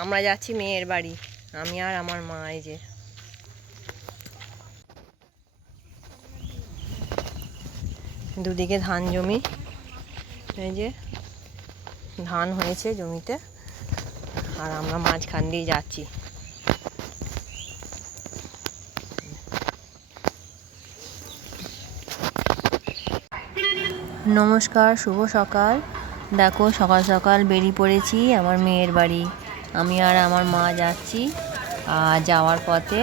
আমরা যাচ্ছি মেয়ের বাড়ি, আমি আর আমার মা। এই যে দুদিকে ধান জমি, এই যে ধান হয়েছে জমিতে, আর আমরা মাঝখান দিয়ে যাচ্ছি। নমস্কার, শুভ সকাল। দেখো সকাল সকাল বেরিয়ে পড়েছি আমার মেয়ের বাড়ি। আমি আর আমার মা যাচ্ছি। আর যাওয়ার পথে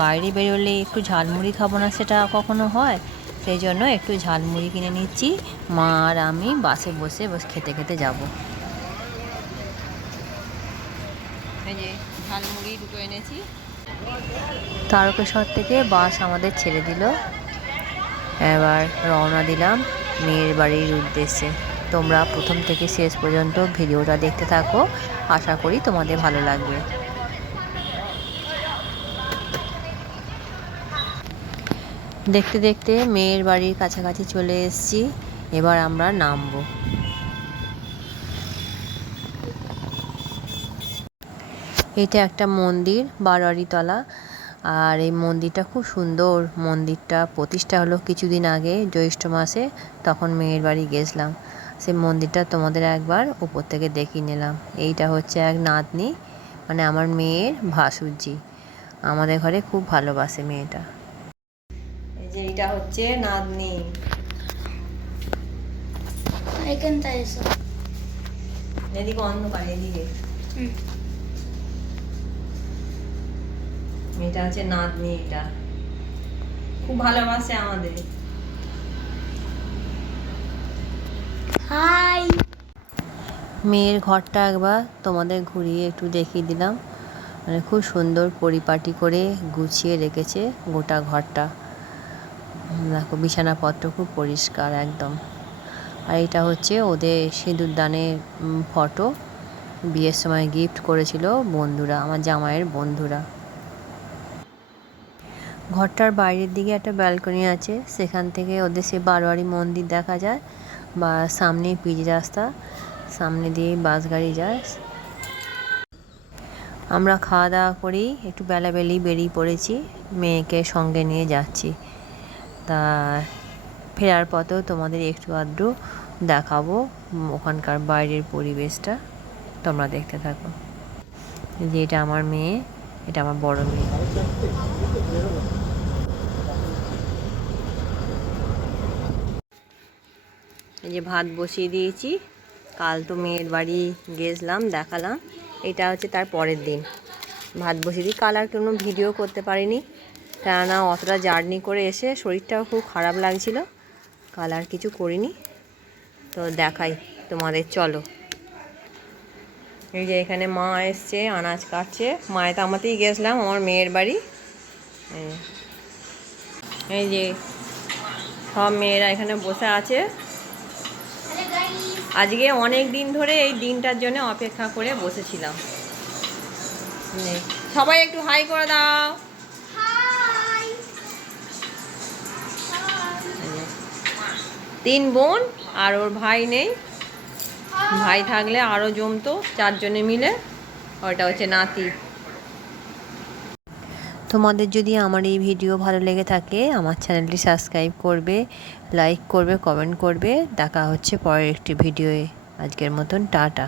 বাইরে বেরোলে একটু ঝালমুড়ি খাবো না সেটা কখনো হয়, সেই জন্য একটু ঝালমুড়ি কিনে নিচ্ছি। মা আর আমি বাসে বসে খেতে খেতে যাব। এই যে ঝালমুড়ি দুটো এনেছি। তারকেশ্বর থেকে বাস আমাদের ছেড়ে দিল। এবার রওনা দিলাম মেয়ের বাড়ির উদ্দেশ্যে। তোমরা প্রথম থেকে শেষ পর্যন্ত ভিডিওটা দেখতে থাকো, আশা করি তোমাদের ভালো লাগবে। দেখতে দেখতে মেয়ের বাড়ির কাছাকাছি চলে এসেছি। এবার আমরা নামবো। এটা একটা মন্দির, বারোয়ারিতলা। আর এই মন্দিরটা খুব সুন্দর। মন্দিরটা প্রতিষ্ঠা হলো কিছুদিন আগে, জ্যৈষ্ঠ মাসে, তখন মেয়ের বাড়ি গেছিলাম। সেই মন্দিরটা তোমাদের একবার উপর থেকে দেখিয়ে নিলাম। এইটা হচ্ছে এক নাতনি, মানে আমার মেয়ের ভাসুরজি। আমাদের ঘরে খুব ভালোবাসে মেয়েটা। এই যে এইটা হচ্ছে নাতনি। এদিকে অন্ধকার, এদিকে এটা হচ্ছে নাতনি। এটা খুব ভালোবাসে আমাদের। হাই। মেয়ের ঘরটা একবার তোমাদের ঘুরিয়ে একটু দেখিয়ে দিলাম। মানে খুব সুন্দর পরিপাটি করে গুছিয়ে রেখেছে গোটা ঘরটা। দেখো বিছানাপত্র খুব পরিষ্কার একদম। আর এটা হচ্ছে ওদের সিঁদুরদানের ফটো। বিয়ের সময় গিফট করেছিল বন্ধুরা, আমার জামাইয়ের বন্ধুরা। ঘরটার বাইরের দিকে একটা ব্যালকনি আছে, সেখান থেকে ওদের সে বারোয়ারি মন্দির দেখা যায়। বা সামনে পিচ রাস্তা, সামনে দিয়ে বাস গাড়ি যায়। আমরা খাওয়া দাওয়া করেই একটু বেলাবেলি বেরিয়ে পড়েছি, মেয়েকে সঙ্গে নিয়ে যাচ্ছি। তা ফেরার পথেও তোমাদের একটু আধটু দেখাবো ওখানকার বাইরের পরিবেশটা, তোমরা দেখতে থাকো। যে এটা আমার মেয়ে, এটা আমার বড় মেয়ে। এই যে ভাত বসিয়ে দিয়েছি। কাল তো মেয়ের বাড়ি গেছিলাম, দেখালাম। এটা হচ্ছে তার পরের দিন ভাত বসিয়ে দিই। কাল আর কোনো ভিডিও করতে পারিনি, কেননা অতটা জার্নি করে এসে শরীরটাও খুব খারাপ লাগছিল। কাল আর কিছু করিনি। তো দেখাই তোমাদের, চলো। এই যে এখানে মা এসছে, আনাজ কাটছে। মায়ের তামাতেই গেছিলাম আমার মেয়ের বাড়ি। এই যে সব মেয়েরা এখানে বসে আছে। আজকে অনেক দিন ধরে এই দিনটার জন্য অপেক্ষা করে বসেছিলাম। সবাই একটু হাই করে দাও। তিন বোন আর ওর ভাই নেই। ভাই থাকলে আরও জমতো, চারজনে মিলে। ওটা হচ্ছে নাতি। তোমাদের যদি আমার এই ভিডিও ভালো লেগে থাকে, আমার চ্যানেলটি সাবস্ক্রাইব করবে, লাইক করবে, কমেন্ট করবে। দেখা হচ্ছে পরের একটি ভিডিওয়ে। আজকের মতন টাটা।